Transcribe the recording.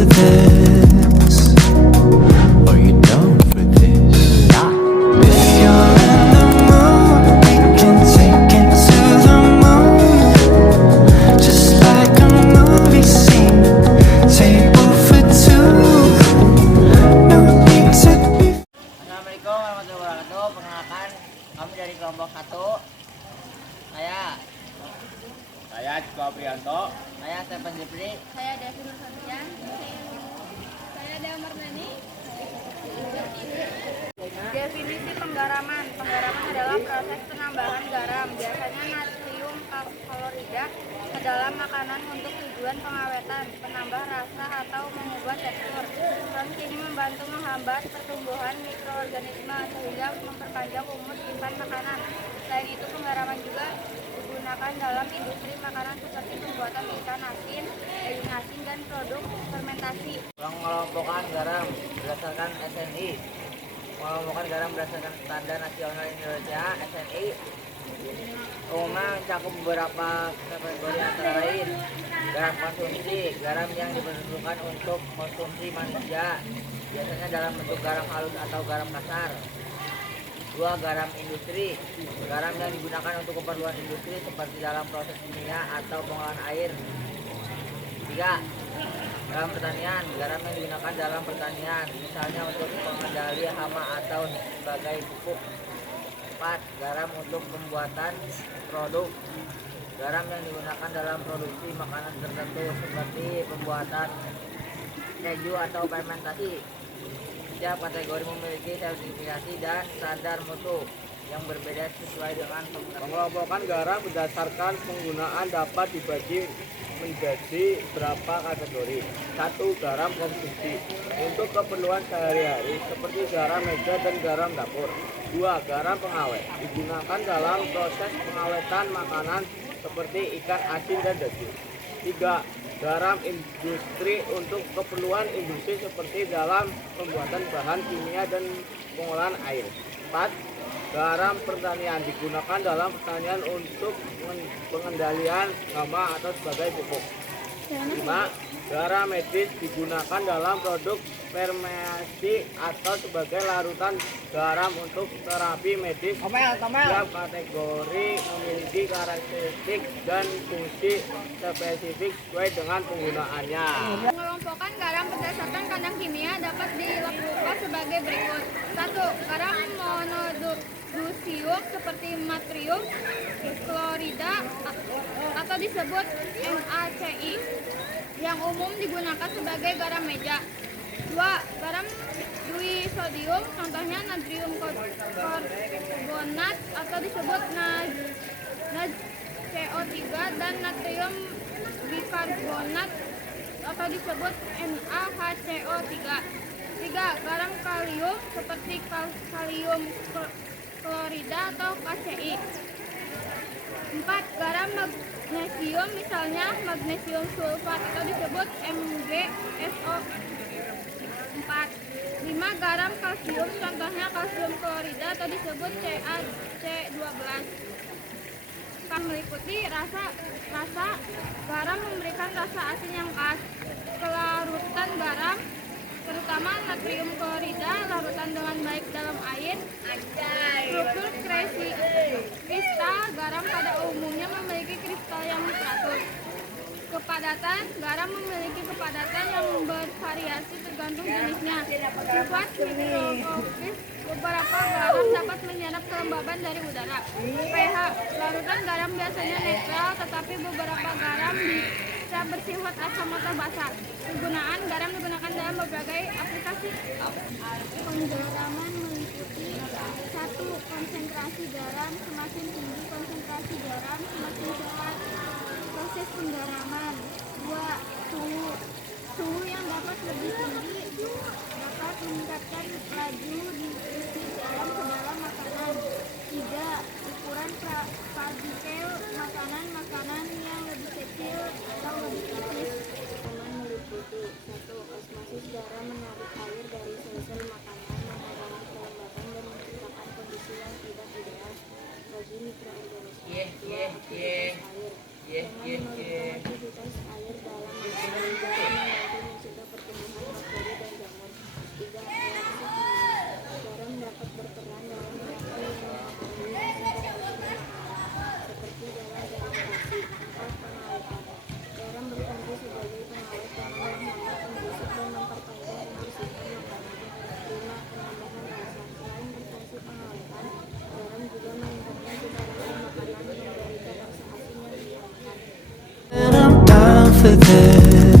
for this? Are you down for this? If you're in the mood, we can take it to the moon. Just like a movie scene, table for two. No need to be. Assalamualaikum warahmatullahi wabarakatuh. Perkenalkan, kami dari kelompok 1. Saya Ciko Aprianto. Saya Stephen Jepri. Saya Devi Nur Santian. Saya Dea Mardani. Definisi penggaraman. Penggaraman adalah proses penambahan garam, biasanya natrium klorida, ke dalam makanan untuk tujuan pengawetan, penambah rasa atau mengubah tekstur. Proses ini membantu menghambat pertumbuhan mikroorganisme sehingga memperpanjang umur simpan makanan. Selain itu, penggaraman juga digunakan dalam industri makanan seperti pembuatan ikan asin, daging asin, dan produk fermentasi. Pengelompokan garam berdasarkan SNI. Pengelompokan garam berdasarkan Standar Nasional Indonesia (SNI) umumnya mencakup beberapa kategori antara lain: garam konsumsi, garam yang diperuntukkan untuk konsumsi manusia, biasanya dalam bentuk garam halus atau garam kasar. 2. Garam industri, garam yang digunakan untuk keperluan industri seperti dalam proses kimia atau pengolahan air. 3. Garam pertanian, garam yang digunakan dalam pertanian, misalnya untuk pengendali hama atau sebagai pupuk. 4. Garam untuk pembuatan produk, garam yang digunakan dalam produksi makanan tertentu seperti pembuatan keju atau fermentasi. Setiap kategori memiliki sertifikasi dan standar mutu yang berbeda sesuai dengan Pengelompokan garam berdasarkan penggunaan dapat dibagi menjadi berapa kategori. 1. Garam konsumsi untuk keperluan sehari-hari seperti garam meja dan garam dapur. 2. Garam pengawet digunakan dalam proses pengawetan makanan seperti ikan asin dan daging. 3. Garam industri untuk keperluan industri seperti dalam pembuatan bahan kimia dan pengolahan air. 4. Garam pertanian digunakan dalam pertanian untuk pengendalian hama atau sebagai pupuk. 5. Garam medis digunakan dalam produk fermentasi atau sebagai larutan garam untuk terapi medis. Setiap kategori memiliki karakteristik dan fungsi spesifik sesuai dengan penggunaannya. Pengelompokan garam berdasarkan kandang kimia dapat dilakukan sebagai berikut. 1. Garam monodusium seperti natrium klorida atau disebut NaCl yang umum digunakan sebagai garam meja. 2. Garam duisodium, contohnya natrium karbonat atau disebut NaCO3 dan natrium bikarbonat atau disebut NaHCO3. 3. Garam kalium seperti kalium klorida atau KCl. 4. Garam magnesium, misalnya magnesium sulfat atau disebut MgSO4. 5. Garam kalsium, contohnya kalsium klorida atau disebut CaC12. Meliputi rasa garam memberikan rasa asin yang khas. Kelarutan garam, terutama natrium klorida, larutan dengan baik dalam air. Struktur kristal garam pada umumnya memiliki kristal yang teratur. Kepadatan garam memiliki kepadatan yang bervariasi tergantung jenisnya. Sifat mikroskopis, beberapa garam dapat menyerap kelembaban dari udara. pH, larutan garam biasanya netral, tetapi beberapa garam bisa bersifat asam atau basa. Penggunaan garam digunakan dalam berbagai aplikasi. Penggaraman meliputi 1. Konsentrasi garam, semakin tinggi konsentrasi garam semakin cepat proses penggaraman. 2. Suhu yang dapat lebih tinggi dapat meningkatkan laju distribusi garam ke dalam makanan. 3. Ukuran partikel makanan yang lebih kecil atau lebih tipis. Meliputi 1. Osmosis garam menarik air dari sel-sel makanan, mengurangi kelembapan dan menciptakan kondisi yang tidak ideal bagi mikroorganisme. 2. Aktivitas air dengan menurunkan aktivitas air dalam makanan. down for this.